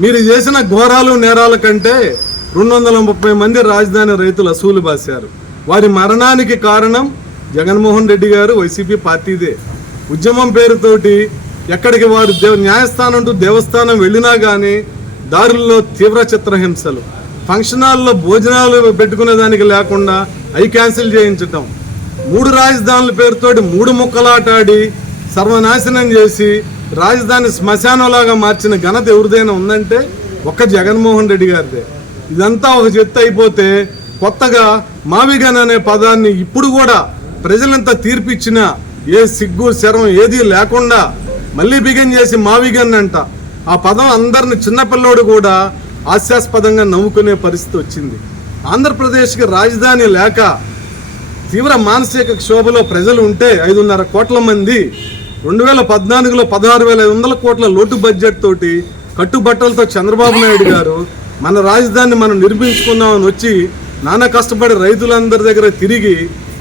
మీరు చేసిన ఘోరాలు నేరాల కంటే 230 మంది రాజధాని రైతులు అసూలు బాశారు. వారి మరణానికి కారణం జగన్మోహన్ రెడ్డి గారు, వైసీపీ పార్టీదే. ఉద్యమం పేరుతోటి ఎక్కడికి వారు న్యాయస్థానం అంటూ దేవస్థానం వెళ్ళినా కానీ దారుల్లో తీవ్ర చిత్రహింసలు, ఫంక్షన్ హాల్లో భోజనాలు పెట్టుకునే దానికి లేకుండా అవి క్యాన్సిల్ చేయించటం, 3 రాజధానుల పేరుతోటి 3 ముక్కలాటాడి సర్వనాశనం చేసి రాజధాని శ్మశానంలాగా మార్చిన ఘనత ఎవరిదైనా ఉందంటే ఒక్క జగన్మోహన్ రెడ్డి గారిదే. ఇదంతా ఒక చెత్త అయిపోతే కొత్తగా మావిగన్ అనే పదాన్ని ఇప్పుడు కూడా ప్రజలంతా తీర్పిచ్చినా ఏ సిగ్గు శరం ఏది లేకుండా మళ్ళీ బిగిన్ చేసి మావిగన్ అంట. ఆ పదం అందరిని చిన్నపిల్లోడు కూడా హాస్యాస్పదంగా నవ్వుకునే పరిస్థితి వచ్చింది. ఆంధ్రప్రదేశ్కి రాజధాని లేక తీవ్ర మానసిక క్షోభలో ప్రజలు ఉంటే 5.5 కోట్ల మంది 2014లో 16,500 కోట్ల లోటు బడ్జెట్ తోటి కట్టుబట్టలతో చంద్రబాబు నాయుడు గారు మన రాజధానిని మనం నిర్మించుకుందామని వచ్చి నానా కష్టపడి రైతులందరి దగ్గర తిరిగి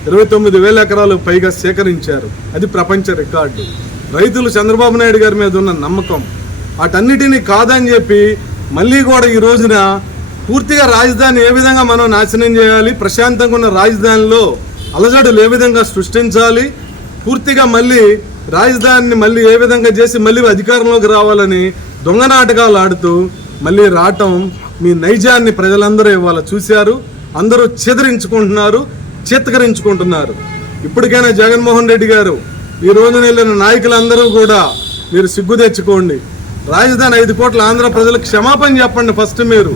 29,000 ఎకరాలు పైగా సేకరించారు. అది ప్రపంచ రికార్డు. రైతులు చంద్రబాబు నాయుడు గారి మీద ఉన్న నమ్మకం వాటన్నిటినీ కాదని చెప్పి మళ్ళీ కూడా ఈ రోజున పూర్తిగా రాజధాని ఏ విధంగా మనం నాశనం చేయాలి, ప్రశాంతంగా ఉన్న రాజధానిలో అలజడులు ఏ విధంగా సృష్టించాలి, పూర్తిగా మళ్ళీ రాజధానిని మళ్ళీ ఏ విధంగా చేసి మళ్ళీ అధికారంలోకి రావాలని దొంగ నాటకాలు ఆడుతూ మళ్ళీ రావటం మీ నైజాన్ని ప్రజలందరూ ఇవాళ చూశారు. అందరూ చెదిరించుకుంటున్నారు, చేతకరించుకుంటున్నారు. ఇప్పటికైనా జగన్మోహన్ రెడ్డి గారు, ఈ రోజున వెళ్ళిన నాయకులందరూ కూడా మీరు సిగ్గు తెచ్చుకోండి. రాజధాని 5 కోట్ల ఆంధ్ర ప్రజలకు క్షమాపణ చెప్పండి. ఫస్ట్ మీరు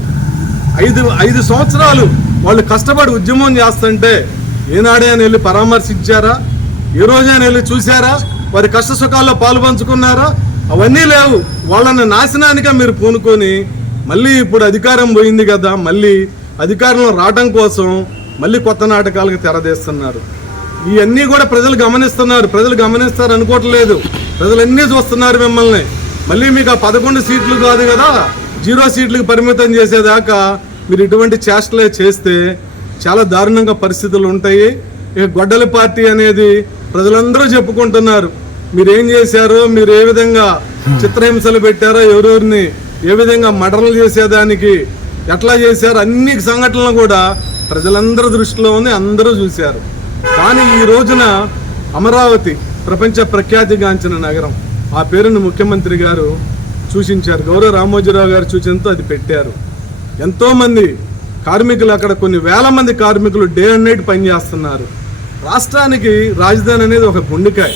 5 సంవత్సరాలు వాళ్ళు కష్టపడి ఉద్యమం చేస్తుంటే ఏనాడే అని వెళ్ళి పరామర్శించారా? ఏ రోజైనా వెళ్ళి చూసారా? వారి కష్ట సుఖాల్లో పాలు పంచుకున్నారా? అవన్నీ లేవు. వాళ్ళని నాశనానికే మీరు పూనుకొని మళ్ళీ ఇప్పుడు అధికారం పోయింది కదా, మళ్ళీ అధికారంలో రావడం కోసం మళ్ళీ కొత్త నాటకాలకు తెరదీస్తున్నారు. ఇవన్నీ కూడా ప్రజలు గమనిస్తున్నారు. ప్రజలు గమనిస్తారు అనుకోవట్లేదు. ప్రజలన్నీ చూస్తున్నారు మిమ్మల్ని. మళ్ళీ మీకు ఆ 11 సీట్లు కాదు కదా, 0 సీట్లకు పరిమితం చేసేదాకా మీరు ఇటువంటి చేష్టలే చేస్తే చాలా దారుణంగా పరిస్థితులు ఉంటాయి. ఇక గొడ్డల పార్టీ అనేది ప్రజలందరూ చెప్పుకుంటున్నారు. మీరు ఏం చేశారో, మీరు ఏ విధంగా చిత్రహింసలు పెట్టారో, ఎవరెవరిని ఏ విధంగా మర్డర్లు చేసేదానికి ఎట్లా చేశారు, అన్ని సంఘటనలు కూడా ప్రజలందరూ దృష్టిలో ఉంది, అందరూ చూశారు. కానీ ఈ రోజున అమరావతి ప్రపంచ ప్రఖ్యాతిగాంచిన నగరం, ఆ పేరును ముఖ్యమంత్రి గారు సూచించారు. గౌరవ రామోజీరావు గారు సూచనతో అది పెట్టారు. ఎంతోమంది కార్మికులు, అక్కడ కొన్ని వేల మంది కార్మికులు డే అండ్ నైట్ పనిచేస్తున్నారు. రాష్ట్రానికి రాజధాని అనేది ఒక గుండెకాయ.